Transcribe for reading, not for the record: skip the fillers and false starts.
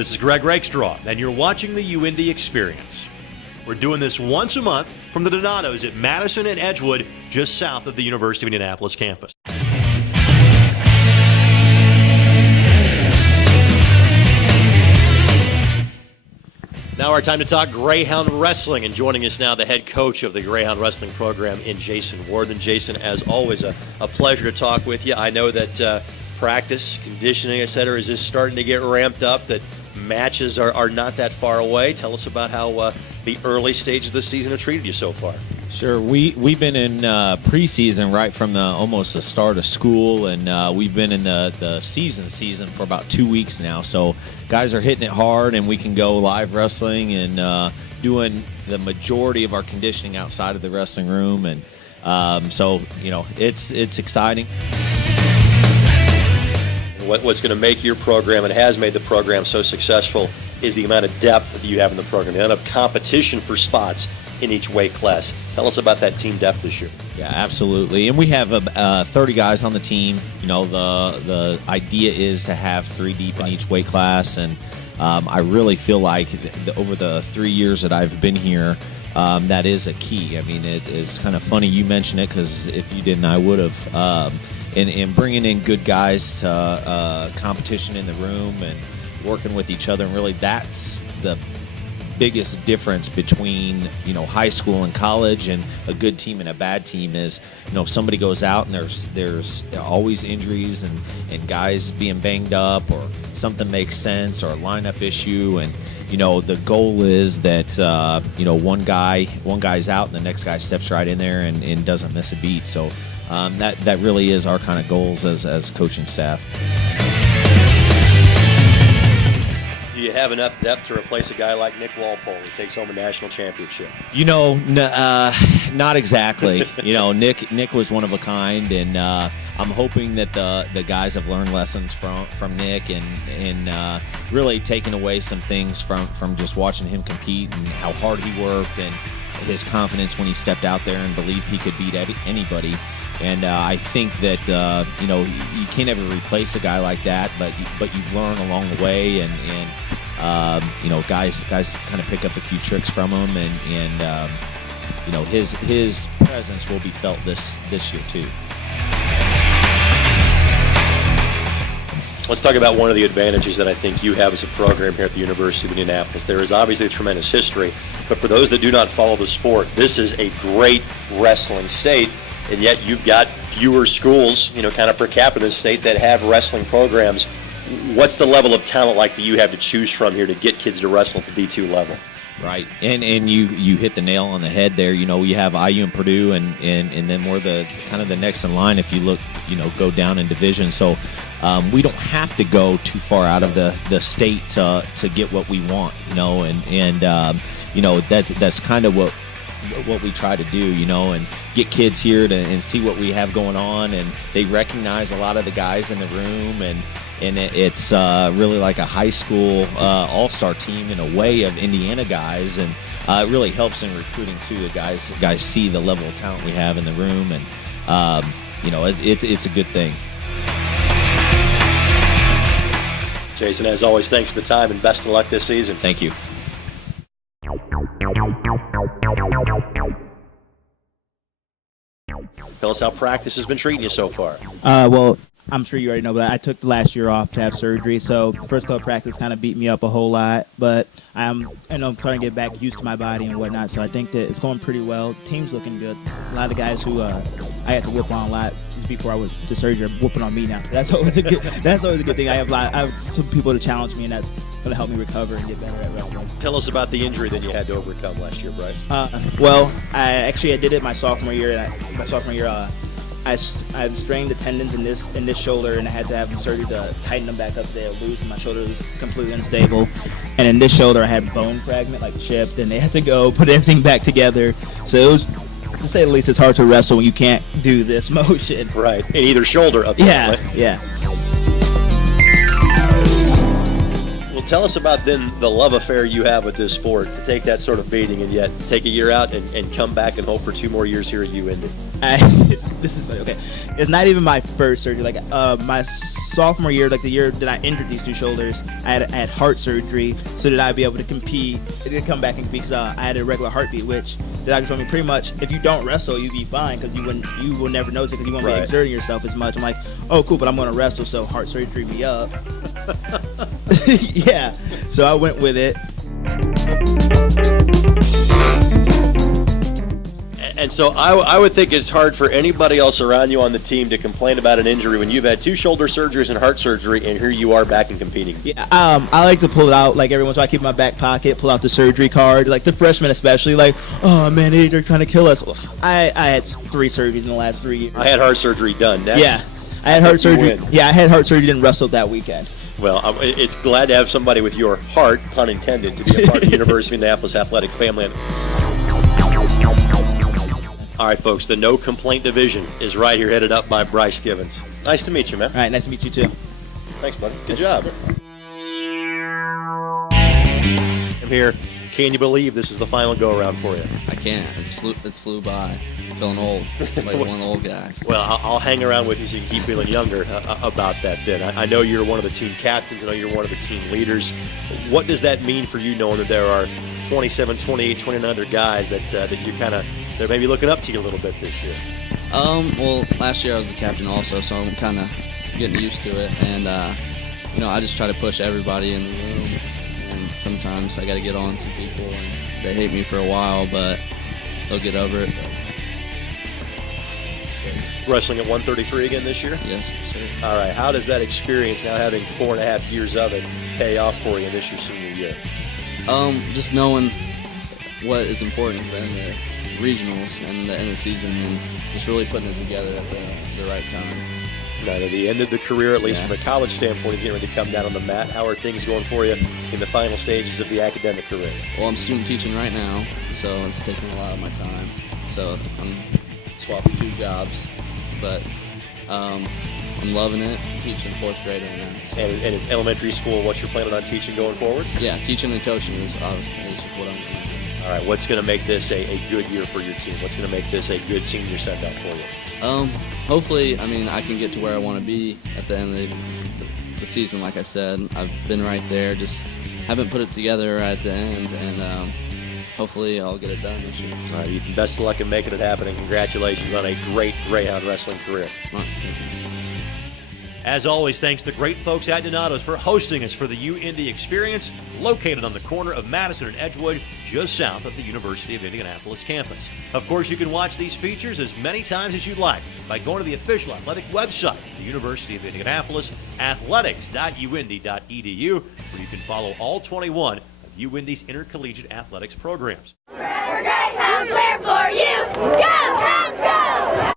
This is Greg Rakestraw, and you're watching the UIndy Xperience. We're doing this once a month from the Donatos at Madison and Edgewood, just south of the University of Indianapolis campus. Now our time to talk Greyhound Wrestling, and joining us now the head coach of the Greyhound Wrestling program in Jason Warthan. Jason, as always, a pleasure to talk with you. I know that practice, conditioning, etc. is just starting to get ramped up, that matches are not that far away. Tell us about how the early stages of the season have treated you so far. Sure. We've been in preseason right from almost the start of school, and we've been in the season for about 2 weeks now. So guys are hitting it hard, and we can go live wrestling and doing the majority of our conditioning outside of the wrestling room, and so it's exciting. What's going to make your program, and has made the program so successful, is the amount of depth that you have in the program, the amount of competition for spots in each weight class. Tell us about that team depth this year. Yeah, absolutely. And we have 30 guys on the team. The idea is to have 3 deep in each weight class, and I really feel like over the 3 years that I've been here, that is a key. I mean, it's kind of funny you mention it, because if you didn't, I would have. And bringing in good guys to competition in the room and working with each other, and really that's the biggest difference between high school and college, and a good team and a bad team is somebody goes out and there's always injuries and guys being banged up, or something makes sense, or a lineup issue, and the goal is that one guy's out and the next guy steps right in there and doesn't miss a beat. So that really is our kind of goals as coaching staff. Do you have enough depth to replace a guy like Nick Walpole, who takes home a national championship? Not exactly. Nick was one of a kind, and I'm hoping that the guys have learned lessons from Nick, and really taken away some things from just watching him compete, and how hard he worked, and his confidence when he stepped out there and believed he could beat anybody. And I think that you can't ever replace a guy like that, but you learn along the way, and guys kind of pick up a few tricks from him, and his presence will be felt this year too. Let's talk about one of the advantages that I think you have as a program here at the University of Indianapolis. There is obviously a tremendous history, but for those that do not follow the sport, this is a great wrestling state. And yet you've got fewer schools, kind of per capita in the state that have wrestling programs. What's the level of talent like that you have to choose from here to get kids to wrestle at the D2 level? Right, and you hit the nail on the head there. You have IU and Purdue, and then we're the kind of the next in line if you look, go down in division. So we don't have to go too far out of the state to get what we want, and that's kind of what we try to do, and get kids here and see what we have going on, and they recognize a lot of the guys in the room, and it's really like a high school all-star team in a way of Indiana guys, and it really helps in recruiting too. The guys see the level of talent we have in the room, and it's a good thing. Jason, as always, thanks for the time and best of luck this season. Thank you. Tell us how practice has been treating you so far. Well, I'm sure you already know, but I took the last year off to have surgery, so the first couple of practice kind of beat me up a whole lot, but I'm starting to get back used to my body and whatnot, so I think that it's going pretty well. Team's looking good. A lot of guys who I had to whoop on a lot before I was to surgery are whooping on me now. That's always a good thing. I have some people to challenge me, and that's going to help me recover and get better at wrestling. Tell us about the injury that you had to overcome last year, Bryce. Well, I did it my sophomore year. I strained the tendons in this shoulder, and I had to have surgery to tighten them back up. They were loose, and my shoulder was completely unstable. And in this shoulder, I had bone fragment, like chipped, and they had to go put everything back together. So it was, to say the least, it's hard to wrestle when you can't do this motion. Right, in either shoulder, apparently. Yeah. Well, tell us about then the love affair you have with this sport, to take that sort of beating and yet take a year out and come back and hope for 2 more years here at UIndy. This is funny. Okay, it's not even my first surgery. Like my sophomore year, like the year that I injured these 2 shoulders, I had heart surgery so that I'd be able to compete, to come back and compete, because I had a regular heartbeat, which the doctor told me pretty much if you don't wrestle, you'd be fine because you will never notice it because you won't be exerting yourself as much. I'm like, oh cool, but I'm going to wrestle, so heart surgery me up. Yeah, so I went with it. And so I would think it's hard for anybody else around you on the team to complain about an injury when you've had 2 shoulder surgeries and heart surgery, and here you are back and competing. Yeah, I like to pull it out, like every once in a while. I keep it in my back pocket, pull out the surgery card, like the freshmen especially, like, oh man, they're trying to kill us. Well, I had 3 surgeries in the last 3 years. I had heart surgery done. Yeah, I had heart surgery. Yeah, I had heart surgery, didn't wrestle that weekend. Well, it's glad to have somebody with your heart, pun intended, to be a part of the University of Indianapolis athletic family. All right, folks, the no complaint division is right here, headed up by Bryce Givens. Nice to meet you, man. All right, nice to meet you too. Thanks, buddy. Good job. I'm here. Can you believe this is the final go-around for you? I can't. It's flew by. I'm feeling old, like one of the old guys. Well, I'll hang around with you so you can keep feeling younger about that then. I know you're one of the team captains. I know you're one of the team leaders. What does that mean for you, knowing that there are 27, 28, 29 other guys that you're kind of, they're maybe looking up to you a little bit this year? Well, last year I was the captain also, so I'm kind of getting used to it. And, I just try to push everybody in the room. And sometimes I got to get on to people, and they hate me for a while, but they'll get over it. Wrestling at 133 again this year? Yes, sir. All right. How does that experience, now having 4.5 years of it, pay off for you in this your senior year? Just knowing what is important in the regionals and the end of the season, and just really putting it together at the right time. Now, at the end of the career, at least from a college standpoint, is getting ready to come down on the mat. How are things going for you in the final stages of the academic career? Well, I'm student teaching right now, so it's taking a lot of my time. So I'm swapping 2 jobs, but I'm loving it. I'm teaching 4th grade right now. And is elementary school what you're planning on teaching going forward? Yeah, teaching and coaching is what I'm going to do. All right, what's going to make this a good year for your team? What's going to make this a good senior send-off for you? Hopefully, I can get to where I want to be at the end of the season. Like I said, I've been right there, just haven't put it together at the end, and hopefully I'll get it done this year. All right, Ethan, best of luck in making it happen, and congratulations on a great Greyhound wrestling career. All right, thank you. As always, thanks to the great folks at Donato's for hosting us for the UIndy Xperience, located on the corner of Madison and Edgewood, just south of the University of Indianapolis campus. Of course, you can watch these features as many times as you'd like by going to the official athletic website, the University of Indianapolis, athletics.uindy.edu, where you can follow all 21 of UIndy's intercollegiate athletics programs. Forever Greyhounds, we're for you. Go, Hounds, go!